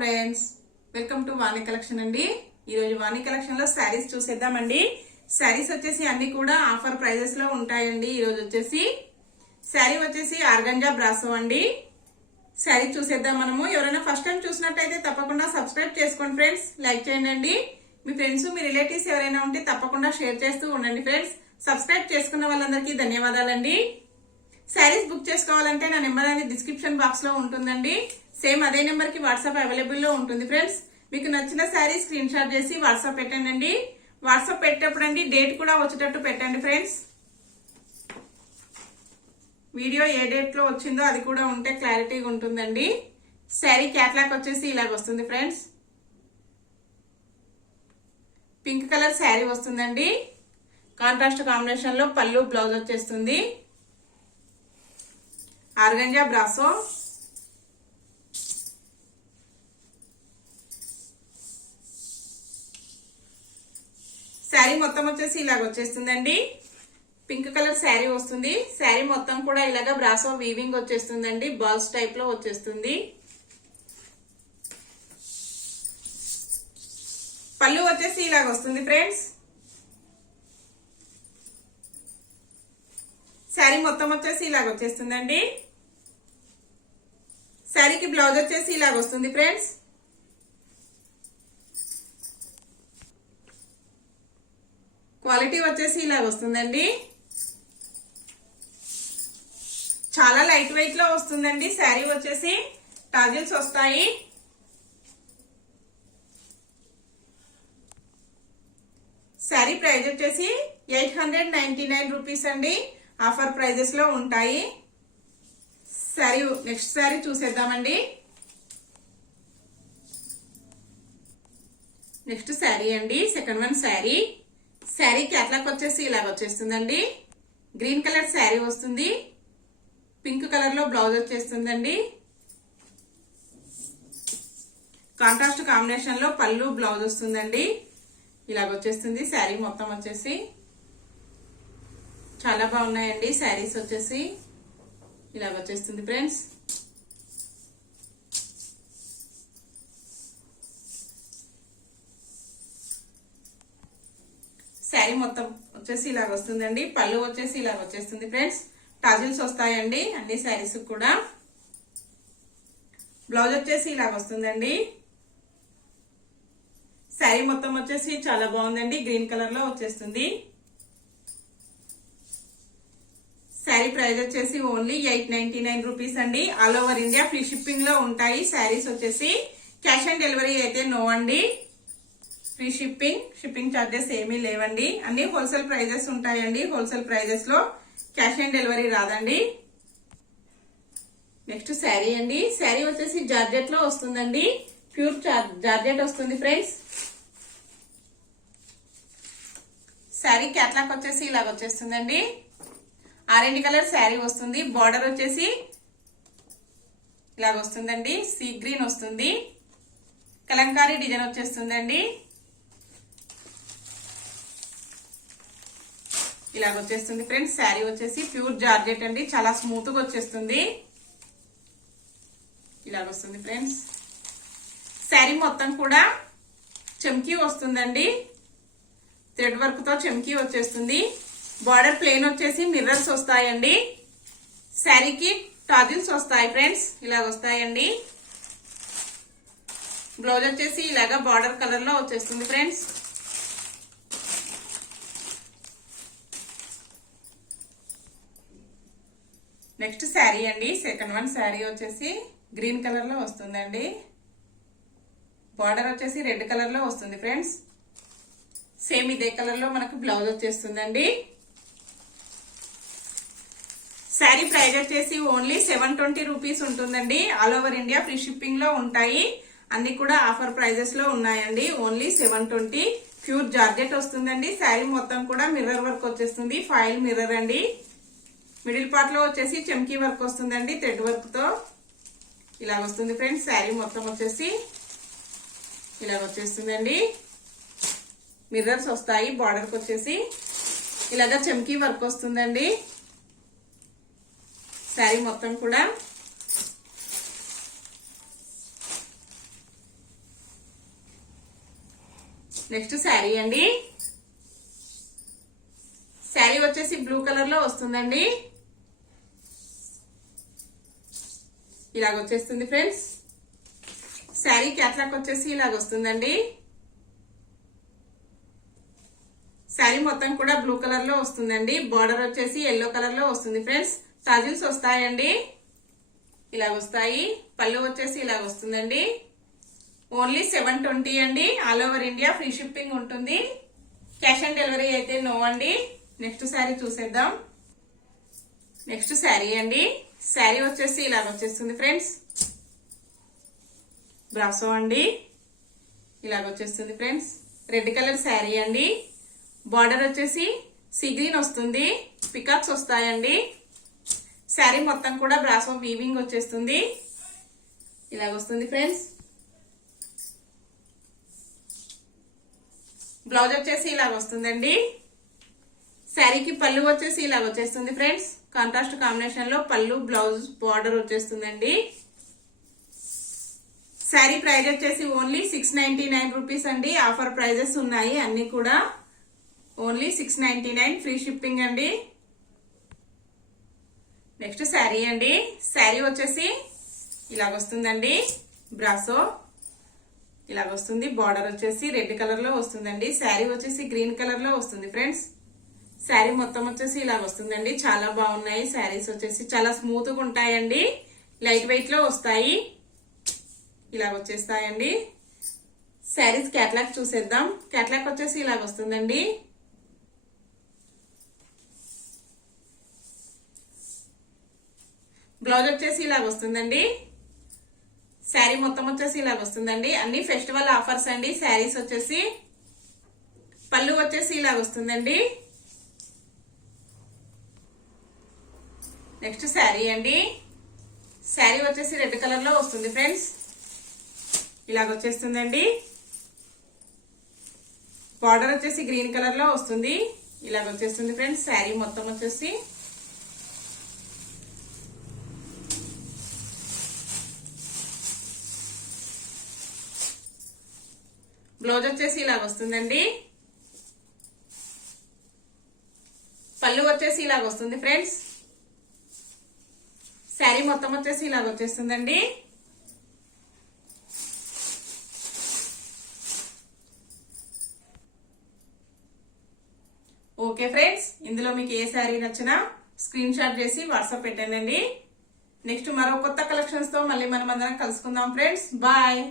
Friends, welcome to Vani collection అండి. ఈ రోజు వాణి కలెక్షన్ లో శారీస్ చూసేద్దామండి. శారీస్ వచ్చేసి అన్ని కూడా ఆఫర్ ప్రైజెస్ లో ఉంటాయండి. ఈ రోజు వచ్చేసి శారీ వచ్చేసి ఆర్గంజా బ్రాసో అండి. శారీ చూసేద్దాం మనము. ఎవరైనా ఫస్ట్ టైం చూసినట్టయితే తప్పకుండా సబ్స్క్రైబ్ చేసుకోండి ఫ్రెండ్స్, లైక్ చేయండి. మీ ఫ్రెండ్స్ మీ రిలేటివ్స్ ఎవరైనా ఉంటే తప్పకుండా షేర్ చేస్తూ ఉండండి ఫ్రెండ్స్. సబ్స్క్రైబ్ చేసుకున్న వాళ్ళందరికీ ధన్యవాదాలండి. శారీస్ బుక్ చేసుకోవాలంటే నా నెంబర్ అనేది డిస్క్రిప్షన్ బాక్స్ లో ఉంటుందండి. సేమ్ అదే నెంబర్ కి వాట్సాప్ అవైలబుల్ లో ఉంటుంది ఫ్రెండ్స్. మీకు నచ్చిన శారీ స్క్రీన్ షాట్ చేసి వాట్సాప్ పెట్టండి. వాట్సాప్ పెట్టేటప్పుడు అండి డేట్ కూడా వచ్చేటట్టు పెట్టండి ఫ్రెండ్స్. వీడియో ఏ డేట్ లో వచ్చిందో అది కూడా ఉంటే క్లారిటీగా ఉంటుందండి. శారీ క్యాట్లాగ్ వచ్చేసి ఇలాగ వస్తుంది ఫ్రెండ్స్. పింక్ కలర్ శారీ వస్తుందండి. కాంట్రాస్ట్ కాంబినేషన్ లో పళ్ళు బ్లౌజ్ వచ్చేస్తుంది. Organza brasso. శారీ మొత్తం వచ్చేసి ఇలాగ వచ్చేస్తుందండి. పింక్ కలర్ శారీ వస్తుంది. శారీ మొత్తం కూడా ఇలాగ బ్రాసో వీవింగ్ వచ్చేస్తుందండి. బాల్స్ టైప్ లో వచ్చేస్తుంది. పళ్ళు వచ్చేసి ఇలాగ వస్తుంది ఫ్రెండ్స్. శారీ మొత్తం వచ్చేసి ఇలాగ వచ్చేస్తుందండి. శారీకి బ్లౌజ్ వచ్చేసి ఇలాగ వస్తుంది ఫ్రెండ్స్. క్వాలిటీ వచ్చేసి ఇలాగ వస్తుందండి. చాలా లైట్ వెయిట్ లో వస్తుందండి. శారీ వచ్చేసి టాజిల్స్ వస్తాయి. శారీ ప్రైస్ వచ్చేసి 899 రూపీస్ అండి. ఆఫర్ ప్రైజెస్ లో ఉంటాయి. శారీ నెక్స్ట్ శారీ చూసేద్దామండి. నెక్స్ట్ శారీ అండి, second one sari. Sari catalogue వచ్చేసి ఇలాగ వచ్చేస్తుందండి. గ్రీన్ కలర్ శారీ వస్తుంది. పింక్ కలర్ లో బ్లౌజ్ వచ్చేస్తుందండి. కాంట్రాస్ట్ కాంబినేషన్ లో పళ్ళు బ్లౌజ్ వస్తుందండి. ఇలాగ వచ్చేస్తుంది శారీ మొత్తం వచ్చేసి. చాలా బాగున్నాయండి శారీస్ వచ్చేసి. ఇలాగ వచ్చేస్తుంది ఫ్రెండ్స్. శారీ మొత్తం వచ్చేసి ఇలాగ వస్తుందండి. పళ్ళు వచ్చేసి ఇలాగ వచ్చేస్తుంది ఫ్రెండ్స్. టాజిల్స్ వస్తాయండి అన్ని శారీస్ కూడా. బ్లౌజ్ వచ్చేసి ఇలాగ వస్తుందండి. శారీ మొత్తం వచ్చేసి చాలా బాగుందండి. గ్రీన్ కలర్ లో వచ్చేస్తుంది. శారీ ప్రైస్ వచ్చేసి ఓన్లీ 899 రూపీస్ అండి. All over India free shipping లో ఉంటాయి శారీస్ వచ్చేసి. క్యాష్ ఆన్ డెలివరీ అయితే నో అండి. ఫ్రీ షిప్పింగ్ చార్జెస్ ఏమీ లేవండి. అన్ని హోల్సేల్ ప్రైజెస్ ఉంటాయండి. హోల్సేల్ ప్రైజెస్ లో క్యాష్ ఆన్ డెలివరీ రాదండి. నెక్స్ట్ శారీ అండి. శారీ వచ్చేసి జార్జెట్ లో వస్తుందండి. ప్యూర్ జార్జెట్ వస్తుంది ఫ్రెండ్స్. శారీ క్యాట్లాగ్ వచ్చేసి ఇలాగ వచ్చేస్తుందండి. ఆరెంజ్ కలర్ శారీ వస్తుంది. బార్డర్ వచ్చేసి ఇలాగ వస్తుందండి. సీ గ్రీన్ వస్తుంది. కలంకారీ డిజైన్ వచ్చేస్తుందండి. ఇలాగ వచ్చేస్తుంది ఫ్రెండ్స్. శారీ వచ్చేసి ప్యూర్ జార్జెట్ అండి. చాలా స్మూత్ గా వచ్చేస్తుంది. ఇలాగ వస్తుంది ఫ్రెండ్స్. శారీ మొత్తం కూడా చమ్కీ వస్తుందండి. థ్రెడ్ వర్క్ తో చమ్కీ వచ్చేస్తుంది. బార్డర్ ప్లేన్ వచ్చేసి మిర్రర్స్ వస్తాయండి. శారీకి టాజిల్స్ వస్తాయి ఫ్రెండ్స్. ఇలాగ వస్తాయండి. బ్లౌజ్ వచ్చేసి ఇలాగా బార్డర్ కలర్ లో వచ్చేస్తుంది ఫ్రెండ్స్. నెక్స్ట్ శారీ అండి, సెకండ్ వన్ శారీ వచ్చేసి గ్రీన్ కలర్ లో వస్తుందండి. బార్డర్ వచ్చేసి రెడ్ కలర్ లో వస్తుంది ఫ్రెండ్స్. సేమ్ ఇదే కలర్ లో మనకు బ్లౌజ్ వచ్చేస్తుందండి. శారీ ప్రైస్ వచ్చేసి ఓన్లీ 720 రూపీస్ ఉంటుందండి. All over India free shipping లో ఉంటాయి. అన్ని కూడా ఆఫర్ ప్రైజెస్ లో ఉన్నాయండి. ఓన్లీ 720. ప్యూర్ జార్జెట్ వస్తుందండి. శారీ మొత్తం కూడా మిర్రర్ వర్క్ వచ్చేస్తుంది. ఫాయిల్ మిర్రర్ అండి. మిడిల్ పార్ట్ లో వచ్చేసి చమ్కీ వర్క్ వస్తుందండి. థ్రెడ్ వర్క్ తో ఇలా వస్తుంది ఫ్రెండ్స్. శారీ మొత్తం వచ్చేసి ఇలా వచ్చేస్తుందండి. మిర్రర్స్ వస్తాయి. బార్డర్ కి వచ్చేసి ఇలాగా చమ్కీ వర్క్ వస్తుందండి. శారీ మొత్తం కూడా నెక్స్ట్ శారీ అండి. శారీ వచ్చేసి బ్లూ కలర్ లో వస్తుందండి. ఇలాగ వచ్చేస్తుంది ఫ్రెండ్స్. శారీ క్యాట్లాగ్ వచ్చేసి ఇలాగ వస్తుందండి. శారీ మొత్తం కూడా బ్లూ కలర్ లో వస్తుందండి. బార్డర్ వచ్చేసి ఎల్లో కలర్ లో వస్తుంది ఫ్రెండ్స్. టాజిల్స్ వస్తాయండి, ఇలాగ వస్తాయి. పళ్ళు వచ్చేసి ఇలాగ వస్తుందండి. ఓన్లీ 720 అండి. All over India free shipping ఉంటుంది. క్యాష్ ఆన్ డెలివరీ అయితే నో అండి. నెక్స్ట్ శారీ చూసేద్దాం. నెక్స్ట్ శారీ అండి. శారీ వచ్చేసి ఇలాగ వచ్చేస్తుంది ఫ్రెండ్స్. బ్రాసో అండి, ఇలాగ వచ్చేస్తుంది ఫ్రెండ్స్. రెడ్ కలర్ శారీ అండి. బార్డర్ వచ్చేసి సీ గ్రీన్ వస్తుంది. పికాక్స్ వస్తాయండి. శారీ మొత్తం కూడా బ్రాసో వీవింగ్ వచ్చేస్తుంది. ఇలాగ వస్తుంది ఫ్రెండ్స్. బ్లౌజ్ వచ్చేసి ఇలాగ వస్తుందండి. శారీకి పళ్ళు వచ్చేసి ఇలాగ వచ్చేస్తుంది ఫ్రెండ్స్. కాంట్రాస్ట్ కాంబినేషన్ లో పళ్ళు, బ్లౌజ్, బార్డర్ వచ్చేస్తుందండి. శారీ ప్రైస్ వచ్చేసి ఓన్లీ 699 రూపీస్ అండి. ఆఫర్ ప్రైజెస్ ఉన్నాయి అన్ని కూడా. ఓన్లీ 699 ఫ్రీ షిప్పింగ్ అండి. నెక్స్ట్ శారీ అండి. శారీ వచ్చేసి ఇలాగ వస్తుందండి. బ్రాసో ఇలాగ వస్తుంది. బార్డర్ వచ్చేసి రెడ్ కలర్ లో వస్తుందండి. శారీ వచ్చేసి గ్రీన్ కలర్ లో వస్తుంది ఫ్రెండ్స్. శారీ మొత్తం వచ్చేసి ఇలాగ వస్తుందండి. చాలా బాగున్నాయి శారీస్ వచ్చేసి. చాలా స్మూత్ గా ఉంటాయండి. లైట్ వెయిట్ లో వస్తాయి. ఇలాగ వచ్చేస్తాయండి. శారీస్ క్యాట్లాగ్ చూసేద్దాం. క్యాట్లాగ్ వచ్చేసి ఇలాగ వస్తుందండి. బ్లౌజ్ వచ్చేసి ఇలాగ వస్తుందండి. శారీ మొత్తం వచ్చేసి ఇలాగ వస్తుందండి. అన్ని ఫెస్టివల్ ఆఫర్స్ అండి. శారీస్ వచ్చేసి పళ్ళు వచ్చేసి ఇలాగ వస్తుందండి. నెక్స్ట్ శారీ అండి. శారీ వచ్చేసి రెడ్ కలర్ లో వస్తుంది ఫ్రెండ్స్. ఇలాగ వచ్చేస్తుందండి. బార్డర్ వచ్చేసి గ్రీన్ కలర్ లో వస్తుంది. ఇలాగ వచ్చేస్తుంది ఫ్రెండ్స్. శారీ మొత్తం వచ్చేసి బ్లౌజ్ వచ్చేసి ఇలాగ వస్తుందండి. పళ్ళు వచ్చేసి ఇలాగ వస్తుంది ఫ్రెండ్స్. శారీ మొత్తం వచ్చేసి ఇలాగ వచ్చేస్తుందండి. ఓకే ఫ్రెండ్స్, ఇందులో మీకు ఏ శారీ నచ్చినా స్క్రీన్ షాట్ చేసి వాట్సాప్ పెట్టండి. నెక్స్ట్ మరో కొత్త కలెక్షన్స్ తో మళ్ళీ మనం అందరం కలుసుకుందాం ఫ్రెండ్స్. బాయ్.